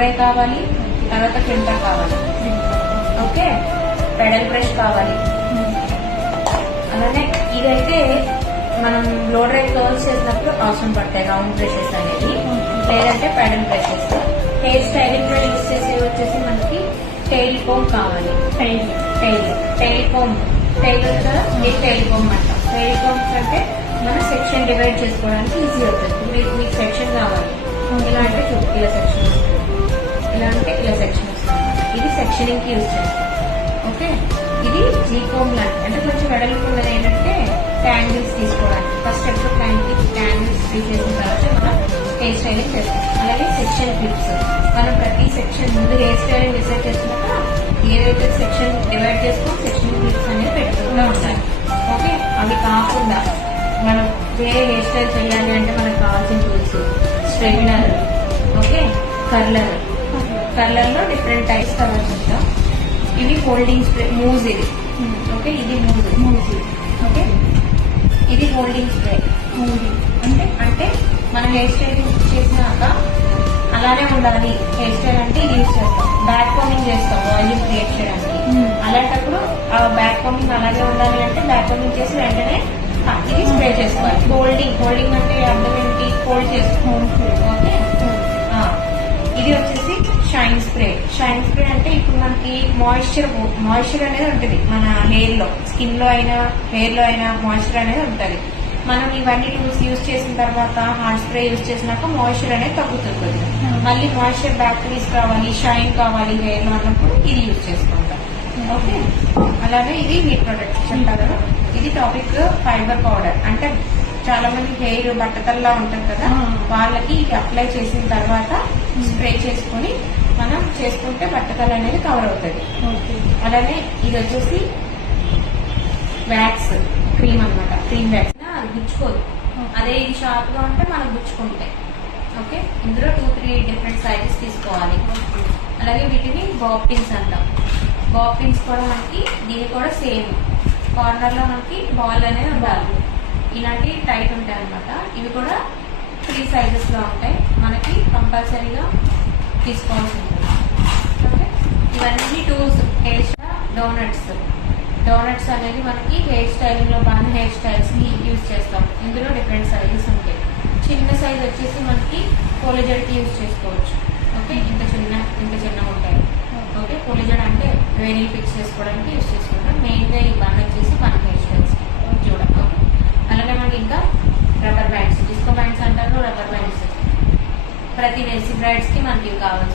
Dry కావాలి, తర్వాత filter కావాలి. ఓకే, పెడల్ బ్రష్ కావాలి. అలానే ఇదైతే మనం బ్లో డ్రై కర్ల్స్ చేసినప్పుడు అవసరం పడతాయి రౌండ్ బ్రషెస్ అనేది, లేదంటే పెడల్ బ్రషెస్. హెయిర్ స్టైలింగ్ లో యూజ్ చేసేవి వచ్చేసి మనకి టైల్ కోమ్ కావాలి. టైల్ కోమ్ ఉంది కదా, ఇది టైల్ కోమ్ అంటాం. టైల్ కోమ్స్ అంటే మనం సెక్షన్ డివైడ్ చేసుకోవడానికి ఈజీ అవుతుంది. మీకు సెక్షన్ కావాలి, ఇలా అంటే ఇలా సెక్షన్ వస్తుంది, ఇలా అంటే ఇలా సెక్షన్ వస్తుంది. ఇది సెక్షనింగ్ కి యూజ్ చేస్తాం. ఓకే, ఇది జీ కోమ్ లాంటి అంటే కొంచెం వెడల్పు ఉన్నది. ఏంటంటే ట్యాంగిల్స్ తీసుకోవడానికి ఫస్ట్ ఎప్పుడు ట్యాంగిల్స్ తీసేసిన తర్వాత మనం హెయిర్ స్టైలింగ్ చేస్తాం. అలాగే సెక్షన్ క్లిప్స్, మనం ప్రతి సెక్షన్ ముందు హెయిర్ స్టైలింగ్ డిసైడ్ చేసినాక ఏదైతే సెక్షన్ డివైడ్ చేసుకుని సెక్షన్ క్లిప్స్ అనేది పెట్టుకుంటూ ఉంటాయి. ఓకే, అవి కాకుండా మనం వేరే హెయిర్ స్టైల్ చేయాలి అంటే మనకు కావాల్సిన టూల్స్ స్ట్రైట్నర్, ఓకే, కర్లర్ లో డిఫరెంట్ టైప్స్ కలర్ చూస్తాం. ఇది హోల్డింగ్ స్ప్రే, మూజ్ ఇది. ఓకే, ఇది మూజ్. ఓకే, ఇది హోల్డింగ్ స్ప్రే. అంటే మనం హెయిర్ స్టైల్ చేసినాక అలానే ఉండాలి. హెయిర్ స్టైల్ అంటే ఇది యూజ్ చేస్తాం. బ్యాక్ కోమింగ్ చేస్తాం వాల్యూమ్ క్రియేట్ చేయడానికి. అలాంటప్పుడు ఆ బ్యాక్ కోమింగ్ అలాగే ఉండాలి అంటే బ్యాక్ కోమింగ్ చేసి వెంటనే ఇది స్ప్రే చేసుకోవాలి. హోల్డింగ్ అంటే అర్థం ఏంటి? హోల్డ్ చేసుకోవాలి. ఓకే, ఇది వచ్చేసి షైన్ స్ప్రే అంటే ఇప్పుడు మనకి మాయిశ్చర్ అనేది ఉంటుంది మన హెయిర్ లో, స్కిన్ లో అయినా హెయిర్ లో అయినా మాయిశ్చర్ అనేది ఉంటుంది. మనం ఇవన్నీ టూల్స్ యూజ్ చేసిన తర్వాత హార్డ్ స్ప్రే యూజ్ చేసినాక మాయిశ్చర్ అనేది తగ్గుతుంది. మళ్ళీ మాయిశ్చర్ బ్యాక్ తీసుకురావాలి, షైన్ కావాలి హెయిర్ లో అన్నప్పుడు ఇది యూజ్ చేసుకుంటాం. ఓకే, అలానే ఇది హీట్ ప్రొటెక్ట్ చెప్పారు కదా. ఇది టాపిక్ ఫైబర్ పౌడర్. అంటే చాలా మంది హెయిర్ బట్టతల్లా ఉంటుంది కదా, వాళ్ళకి ఇది అప్లై చేసిన తర్వాత స్ప్రే చేసుకుని మనం చేసుకుంటే బట్టతల అనేది కవర్ అవుతుంది. అలానే ఇది వచ్చేసి వ్యాక్స్ క్రీమ్ అనమాట. క్రీమ్ వ్యాక్స్ అది గుచ్చుకోదు. అదే ఇది షార్ప్ గా ఉంటే మనం గుచ్చుకుంటాయి. ఓకే, ఇందులో 2-3 డిఫరెంట్ సైజెస్ తీసుకోవాలి. అలాగే వీటిని బాబ్ పిన్స్ అంటాం. బాబ్ పిన్స్ కూడా మనకి దీని కూడా సేమ్ కార్నర్ లో మనకి బాల్ అనేది ఉండాలి. ఇలాంటి టైట్ ఉంటాయి అనమాట. ఇవి కూడా 3 సైజెస్ లో ఉంటాయి. మనకి కంపల్సరీగా తీసుకోవాల్సి ఉంటుంది. ఓకే, ఇవన్నీ టూల్స్. హెయిర్ డోనట్స్ అనేది మనకి హెయిర్ స్టైలింగ్ లో బన్ హెయిర్ స్టైల్స్ కి యూజ్ చేస్తాం. ఇందులో డిఫరెంట్ సైజెస్ ఉంటాయి. చిన్న సైజ్ వచ్చేసి మనకి పోలిజెడ్ కి యూజ్ చేసుకోవచ్చు. ఓకే, ఇంత చిన్న ఉంటాయి. ఓకే, పోలిజెడ్ అంటే వేరీ ఫిక్స్ చేసుకోవడానికి యూజ్ చేసుకుంటాం. మెయిన్ గా ఈ బన్ వచ్చేసి బన్ హెయిర్ స్టైల్స్ చూడండి. ఓకే, అలాగే మనకి ఇంకా రబ్బర్ బ్యాండ్స్, డిస్కో బ్యాండ్స్ అంటారు. రబ్బర్ బ్యాండ్స్ ప్రతి వేసి బ్రైడ్స్ కి మనకి కావాలి.